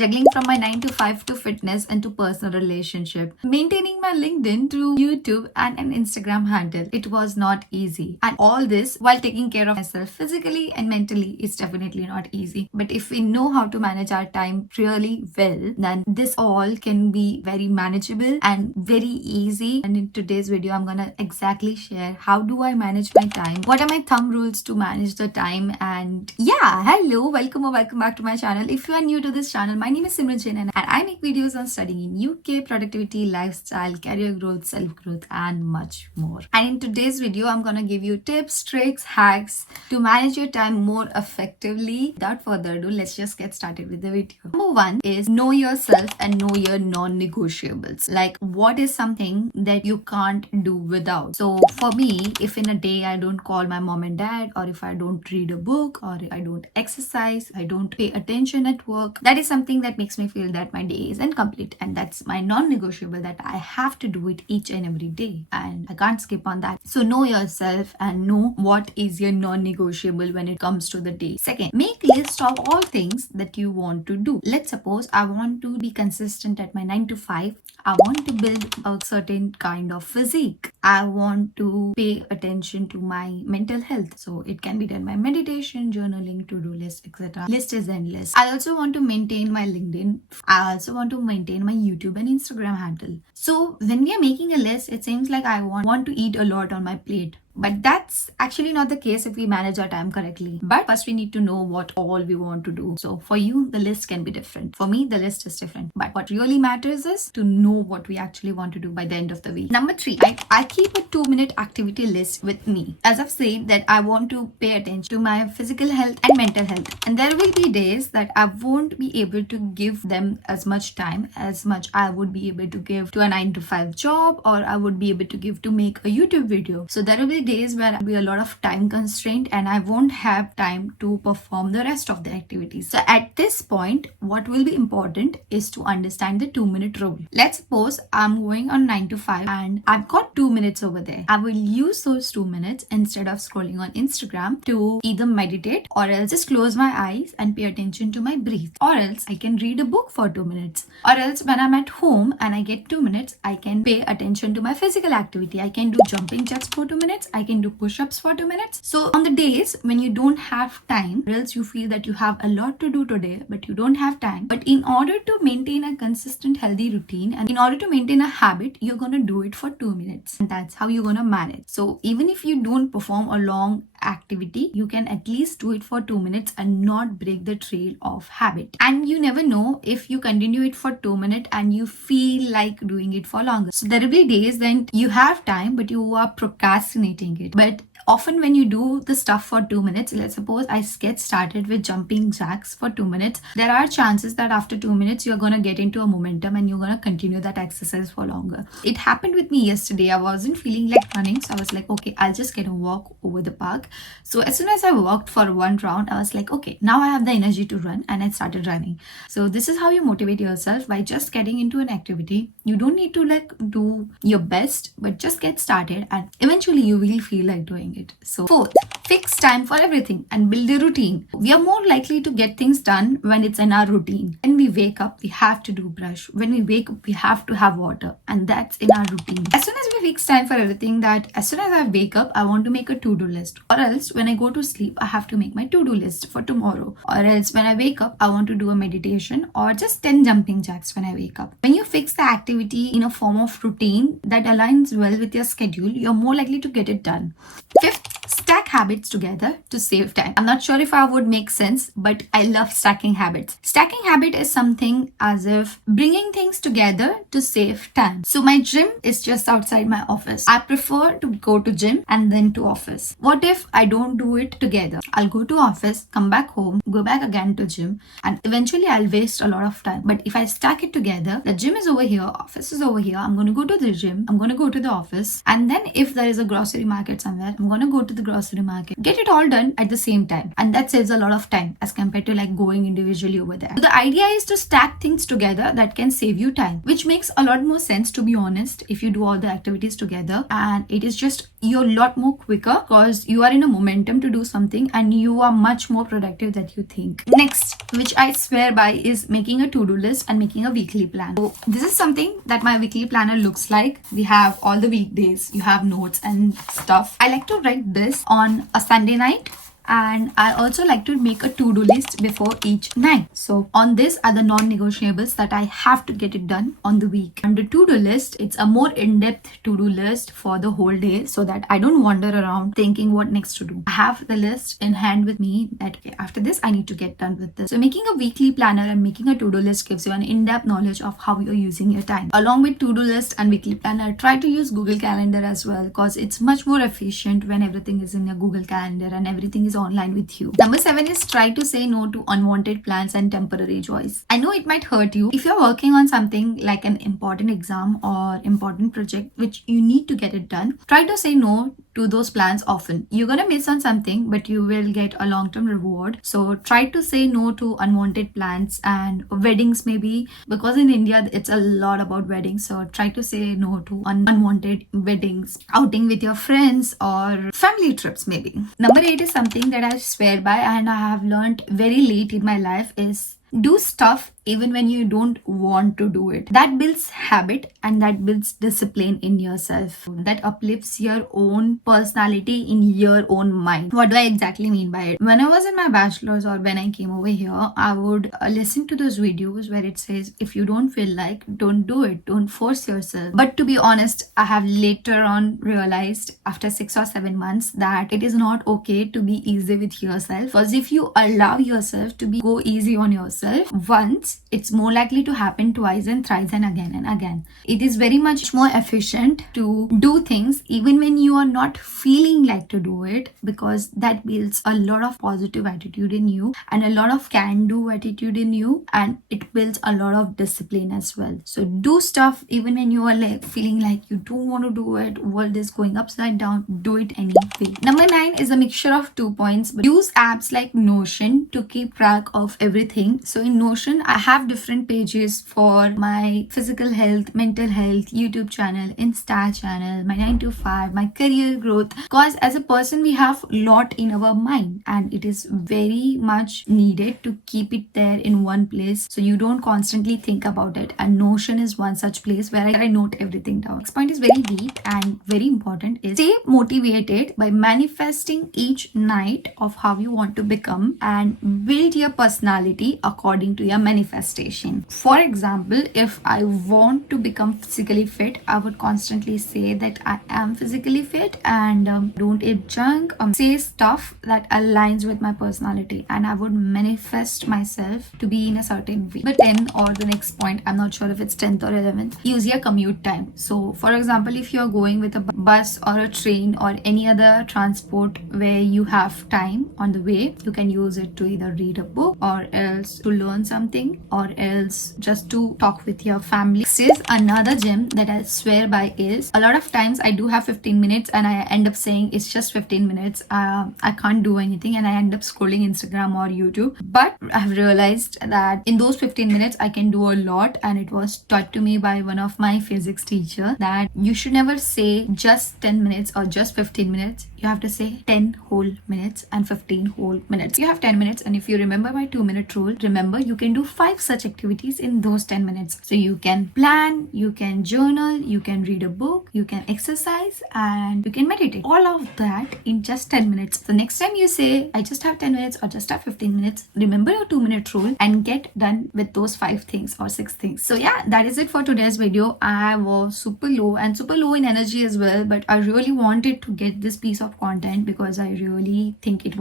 juggling from my 9 to 5 to fitness and to personal relationship, maintaining my LinkedIn to YouTube and an Instagram handle. It was not easy. And all this while taking care of myself physically and mentally is definitely not easy. But if we know how to manage our time really well, then this all can be very manageable and very easy. And in today's video, I'm gonna exactly share how do I manage my time, what are my thumb rules to manage the time. And yeah, hello, welcome or welcome back to my channel. If you are new to this channel, my name is Simran Jain and I make videos on studying in UK, productivity, lifestyle, career growth, self-growth and much more. And in today's video, I'm gonna give you tips, tricks, hacks to manage your time more effectively. Without further ado, let's just get started with the video. Number one is know yourself and know your non-negotiables. Like, what is something that you can't do without? So for me, if in a day I don't call my mom and dad, or if I don't read a book, or if I don't exercise, I don't pay attention at work, that is something that makes me feel that my day is incomplete, and that's my non-negotiable, that I have to do it each and every day and I can't skip on that. So know yourself and know what is your non-negotiable when it comes to the day. Second, make list of all things that you want to do. Let's suppose I want to be consistent at my 9 to 5. I want to build a certain kind of physique. I want to pay attention to my mental health. So it can be done by meditation, journaling, to-do list, etc. List is endless. I also want to maintain my LinkedIn. I also want to maintain my YouTube and Instagram handle. So when we are making a list, it seems like I want to eat a lot on my plate. But that's actually not the case if we manage our time correctly. But first we need to know what all we want to do. So for you, the list can be different. For me, the list is different. But what really matters is to know what we actually want to do by the end of the week. Number three, I keep a 2-minute activity list with me. As I've said that I want to pay attention to my physical health and mental health. And there will be days that I won't be able to give them as much time as much I would be able to give to a 9 to 5 job, or I would be able to give to make a YouTube video. So there will be days where I'll be a lot of time constraint and I won't have time to perform the rest of the activities. So at this point, what will be important is to understand the 2-minute rule. Let's suppose I'm going on 9 to 5 and I've got 2 minutes over there. I will use those 2 minutes instead of scrolling on Instagram to either meditate, or else just close my eyes and pay attention to my breath, or else I can read a book for 2 minutes, or else when I'm at home and I get 2 minutes, I can pay attention to my physical activity. I can do jumping jacks for 2 minutes. I can do push-ups for 2 minutes. So on the days when you don't have time, or else you feel that you have a lot to do today, but you don't have time. But in order to maintain a consistent healthy routine and in order to maintain a habit, you're going to do it for 2 minutes. And that's how you're going to manage. So even if you don't perform a long activity, you can at least do it for 2 minutes and not break the trail of habit. And you never know if you continue it for 2 minutes and you feel like doing it for longer. So there will be days when you have time, but you are procrastinating it. But often when you do the stuff for 2 minutes, let's suppose I get started with jumping jacks for 2 minutes, there are chances that after 2 minutes you're going to get into a momentum and you're going to continue that exercise for longer. It happened with me yesterday. I wasn't feeling like running, so I was like, okay, I'll just get a walk over the park. So as soon as I walked for one round, I was like, okay, now I have the energy to run, and I started running. So this is how you motivate yourself, by just getting into an activity. You don't need to do your best, but just get started and eventually you will feel like doing it. So fourth, fix time for everything and build a routine. We are more likely to get things done when it's in our routine. When we wake up, we have to do brush. When we wake up, we have to have water, and that's in our routine. As soon as we fix time for everything, that as soon as I wake up, I want to make a to-do list, or else when I go to sleep, I have to make my to-do list for tomorrow, or else when I wake up, I want to do a meditation or just 10 jumping jacks when I wake up. When you fix the activity in a form of routine that aligns well with your schedule, you're more likely to get it done. Fifth, stack habits together to save time. I'm not sure if I would make sense, but I love stacking habits. Stacking habit is something as if bringing things together to save time. So my gym is just outside my office. I prefer to go to gym and then to office. What if I don't do it together? I'll go to office, come back home, go back again to gym, and eventually I'll waste a lot of time. But if I stack it together, the gym is over here, office is over here, I'm going to go to the gym, I'm going to go to the office, and then if there is a grocery market somewhere, I'm going to go to the grocery remark, get it all done at the same time, and that saves a lot of time as compared to like going individually over there. So the idea is to stack things together that can save you time, which makes a lot more sense, to be honest, if you do all the activities together, and it is just you're a lot more quicker because you are in a momentum to do something and you are much more productive than you think. Next, which I swear by, is making a to-do list and making a weekly plan. So this is something that my weekly planner looks like. We have all the weekdays, you have notes and stuff. I like to write this on a Sunday night, and I also like to make a to-do list before each night. So on this are the non-negotiables that I have to get it done on the week. And the to-do list, it's a more in-depth to-do list for the whole day so that I don't wander around thinking what next to do. I have the list in hand with me that after this I need to get done with this. So making a weekly planner and making a to-do list gives you an in-depth knowledge of how you're using your time. Along with to-do list and weekly planner, try to use Google Calendar as well, because it's much more efficient when everything is in a Google Calendar and everything is online with you. Number 7 is try to say no to unwanted plans and temporary joys. I know it might hurt you if you're working on something like an important exam or important project which you need to get it done. Try to say no to those plans often. You're gonna miss on something, but you will get a long-term reward. So try to say no to unwanted plans and weddings, maybe, because in India it's a lot about weddings. So try to say no to unwanted weddings, outing with your friends, or family trips maybe. Number 8 is something that I swear by and I have learned very late in my life, is do stuff even when you don't want to do it. That builds habit and that builds discipline in yourself. That uplifts your own personality in your own mind. What do I exactly mean by it? When I was in my bachelor's or when I came over here, I would listen to those videos where it says, if you don't feel like, don't do it, don't force yourself. But to be honest, I have later on realized after 6 or 7 months that it is not okay to be easy with yourself, because if you allow yourself to go easy on yourself once, it's more likely to happen twice and thrice and again and again. It is very much more efficient to do things even when you are not feeling like to do it, because that builds a lot of positive attitude in you and a lot of can-do attitude in you, and it builds a lot of discipline as well. So do stuff even when you are like feeling like you don't want to do it, world is going upside down, do it anyway. Number 9 is a mixture of 2 points. Use apps like Notion to keep track of everything. So in Notion, I have different pages for my physical health, mental health, YouTube channel, Insta channel, my 9 to 5, my career growth, because as a person we have a lot in our mind and it is very much needed to keep it there in one place so you don't constantly think about it, and Notion is one such place where I note everything down. Next point is very deep and very important, is stay motivated by manifesting each night of how you want to become and build your personality according to your manifestation. For example, if I want to become physically fit, I would constantly say that I am physically fit and don't eat junk, say stuff that aligns with my personality, and I would manifest myself to be in a certain way. But 10 or the next point, I'm not sure if it's 10th or 11th, use your commute time. So for example, if you're going with a bus or a train or any other transport where you have time on the way, you can use it to either read a book or else to learn something or else just to talk with your family. This is another gem that I swear by, is a lot of times I do have 15 minutes and I end up saying it's just 15 minutes, I can't do anything, and I end up scrolling Instagram or YouTube. But I've realized that in those 15 minutes I can do a lot, and it was taught to me by one of my physics teacher that you should never say just 10 minutes or just 15 minutes. You have to say 10 whole minutes and 15 whole minutes. You have 10 minutes, and if you remember my 2-minute rule, remember you can do 5 such activities in those 10 minutes. So you can plan, you can journal, you can read a book, you can exercise, and you can meditate. All of that in just 10 minutes. So next time you say I just have 10 minutes or just have 15 minutes, remember your 2-minute rule and get done with those 5 things or 6 things. So yeah, that is it for today's video. I was super low in energy as well, but I really wanted to get this piece of content because I really think it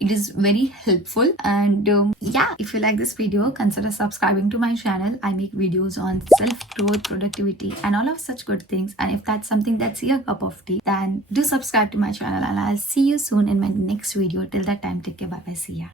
is very helpful. And yeah, if you like this video, consider subscribing to my channel. I make videos on self-growth, productivity, and all of such good things. And if that's something that's your cup of tea, then do subscribe to my channel, and I'll see you soon in my next video. Till that time, take care, bye bye, see ya.